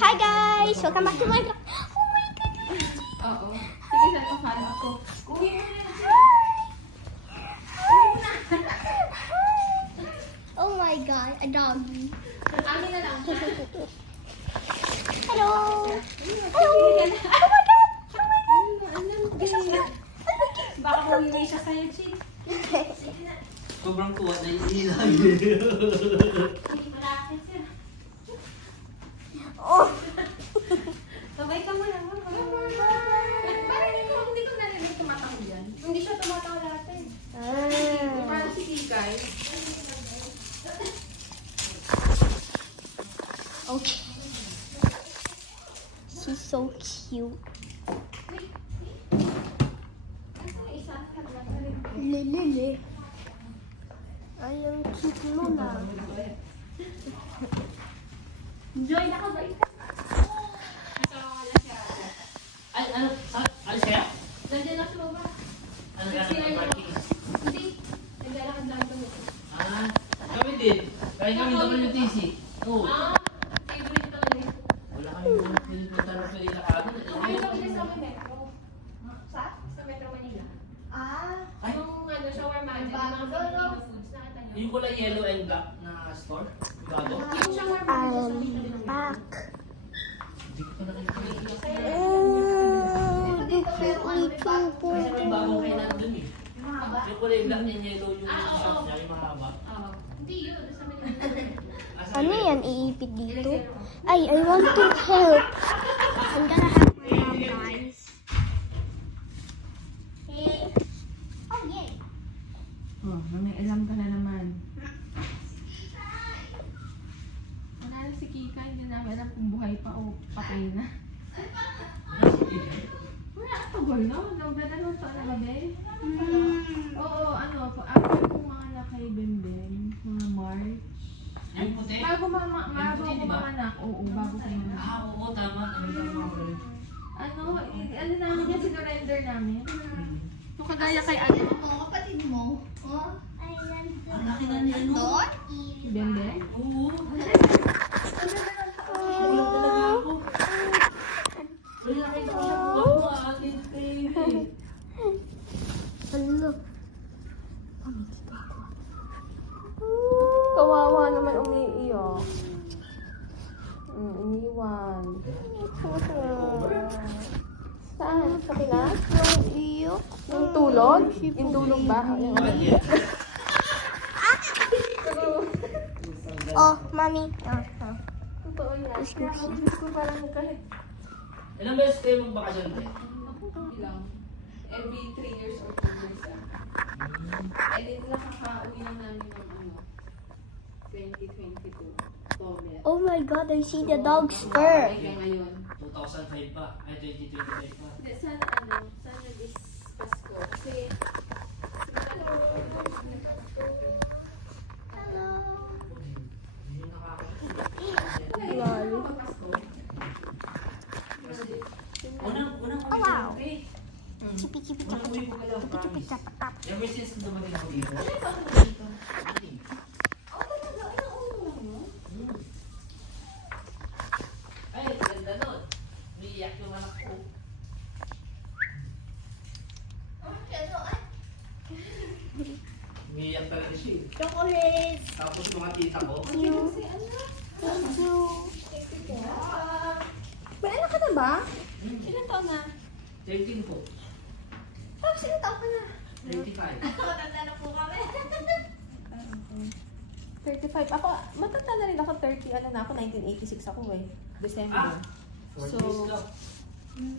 Hi guys! Welcome back to my vlog. Oh my goodness! Oo. Sige, saan ko fan ako? Oh my god, a doggy. Amin na lang. Hello! Hello! Oh my god! Baka humiway siya sa'yo, Chick. Sobrang tuwa na inilang. Malapit siya. Oh! Sabay ka mo lang. Parang hindi ko narinig tumatawa dyan. Hindi siya tumatawa dati. Parang si Kikay. Okay. She's so cute. Lelele. Ang cute mo na. Joy, nakabait ka. Kasama na siya. Ay, ano siya? Nandiyan na sa baba. Ano gano'n parking? Hindi. Naglalakad lang doon. Kami din. Kaya kami WTC. Oo. Favorite ito kami. Wala kami mga pinipunta na pwede na kami. Ay, kami sa metro. Sa? Sa Metro Manila. Ay, Yung ano, shawarma. Yung mga Filipino foods. Nakita niyo? yung kulay yellow and black na store? Bago? Yung shawarma. I'm back. Hindi ko pa nakikita. Pero may bagong kainan dun eh. Yung kulay black and yellow yung shop niya, yung mahaba. Hindi yun. Sa Manila. Ano yan? Iipit dito? Ay, I want to help. I'm gonna help my mom, guys. Oh, yay. Oh, may alam ka na naman. Wala na si Kika, hindi namin alam kung buhay pa o patay na. Wala, tagal na. Nagdadalawang taon na gabi. Oo, ano, after kong mga nakay Bemben, mga March. Yung puti? Bago ko manganak, oo, bago ko manganak. Oo, tama. Ano namin yan, sinurrender namin. So, kagaya kay ano? Kapatid mo. Ang laki na niya, no? Si Bemben? Oo. Wala talaga ako. Wala nakita ko siya kung akin, baby. Hello. Kawawa naman umiiyak. Iniwan. Saan? Sa Pinas? Yung tulog? Yung tulog ba? Yung ano? Oh, mommy. Totoo yan. Kaya ko parang kahit Ilang beses kayo magbakasyon tayo? ilang. Every 3 years or 2 years lang. Eh, din nakaka-uwi lang namin ng ano, 2022. October. Oh my god, I see the dog's fur. Hanggang ngayon. 2005 pa. Ay, 2025 pa. Hindi, sana this Pasko. Kasi, Hello. Hindi yung Lalo. Unang Oh, wow. uwi. Chipi, chipi, Unang chipi, uwi ko pala, chipi, chipi, promise. chipi, tap. Ever since dumating ako dito. Ay, ganda nun. Umiiyak yung anak ko. Umiiyak talaga siya eh. Chocolate. Tapos mga tita ko. Thank you. May anak ka na ba? ilan taon na? 13 po. Tapos ilang taon ka na? 25. Matanda na po kami. 35. Ako, matanda na rin ako. 30, ano na ako, 1986 ako eh. December. Ah! 4 So, days lang.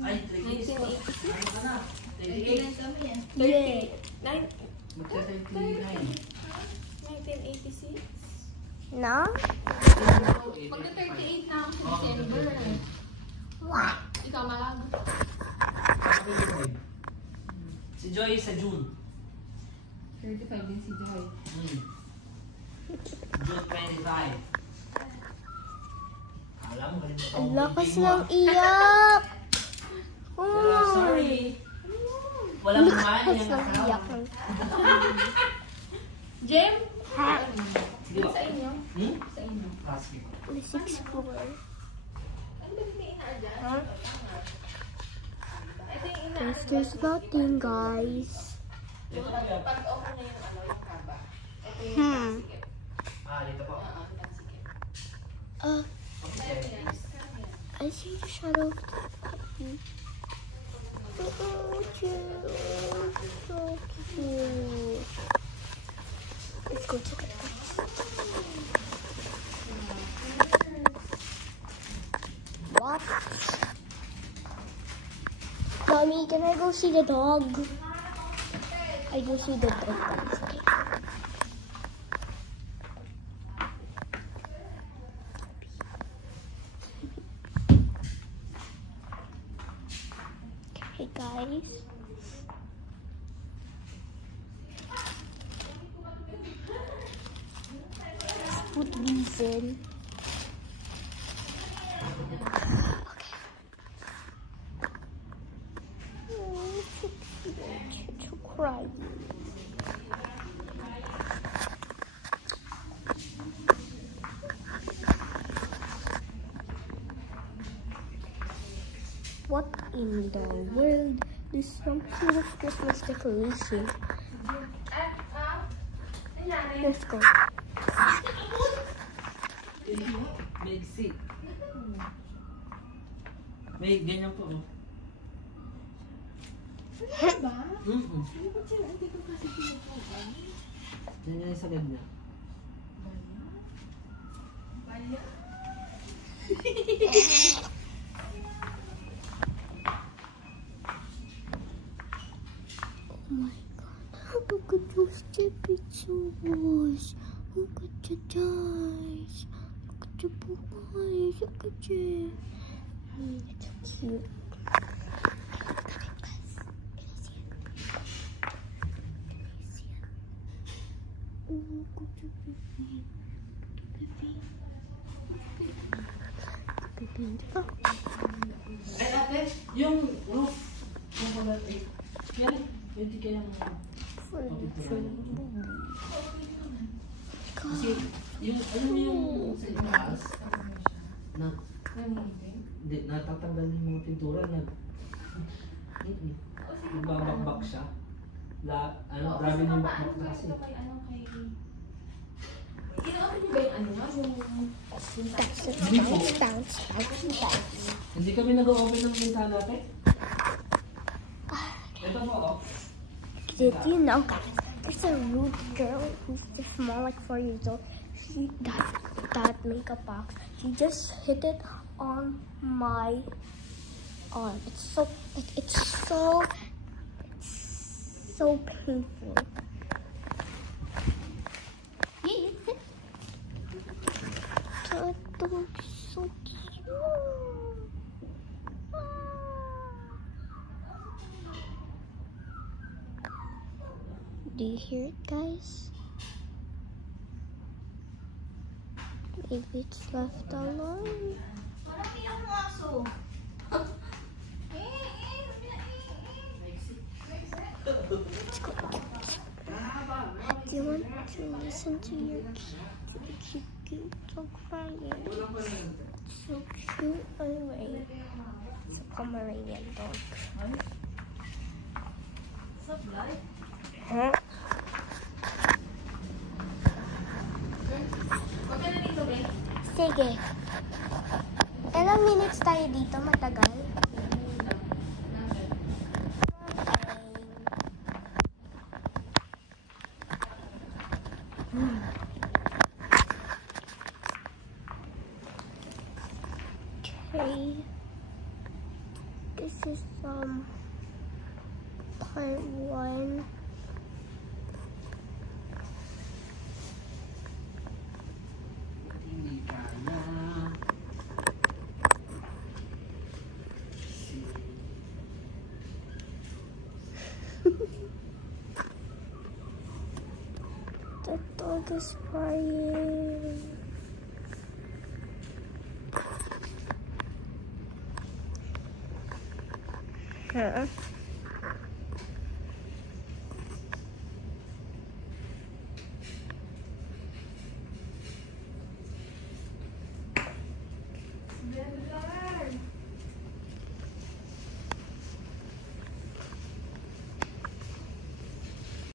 Ay, 3 days pa. 1986? Ano ka na? 39 38. kami eh. 39. Magsa-39. 1986? Na? Magka-38 na ako sa December. Ikaw malago. Si Joy sa June. 35 din si Joy. June 25. Alam mo, galit ako. Ang lakas ng iyak. Pero sorry. Walang kumain Lakas yung ng iyak. asawa. Jem? Ha? Di ba? Sa inyo? Hmm? Sa inyo. Basketball. The 6th floor. Ano ba There's nothing, guys. Dito na yan. Pag-off mo na yung ano, yung kaba. Ito yung Hmm. sikip. Dito po. Oo, kitang sikip. Okay. I see the shadow of the puppy. Oh, cute. So cute. Let's go check it out. What? Mommy, can I go see the dog? I go see the dog. Okay. Hey guys. Let's put these in. Oh, so cute. So crying. What in the world? There's some sort of Christmas decoration. Let's go. May seat. May ganyan po. Ba? Hindi ko sila, hindi ko kasi pinupuan. Ganyan sa ganyan. Baya? Oh my god. Look at those temperatures. Look at the dice. Look at the boys. Look at you. It's so cute. Oh, look at the baby. Ay ate, yung roof. Yung pala, yan. Pwede kayang kasi yung, alam mo yung sa itaas, na, hindi, natatanggal yung mga pintura, nagbabakbak siya. Grabe yung bakbak na kasi. Ginawa niyo ba yung ano nga? Bounce. Hindi kami nag-open ng bintana natin. Ito po, oh. Did you know there's a rude girl who's just small, like 4 years old? She that makeup box. She just hit it on my arm. It's so painful. That looks so cute. Do you hear it, guys? Maybe it's left alone. Walang iyak mo aso. Do you want to listen to your cute dog crying? So cute. Anyway, it's a Pomeranian dog. Huh? Huwag ka na dito, Ben. Sige. Ilang minutes tayo dito? Matagal? Okay. This is part 1. Hindi ka na. The dog is crying. Huh?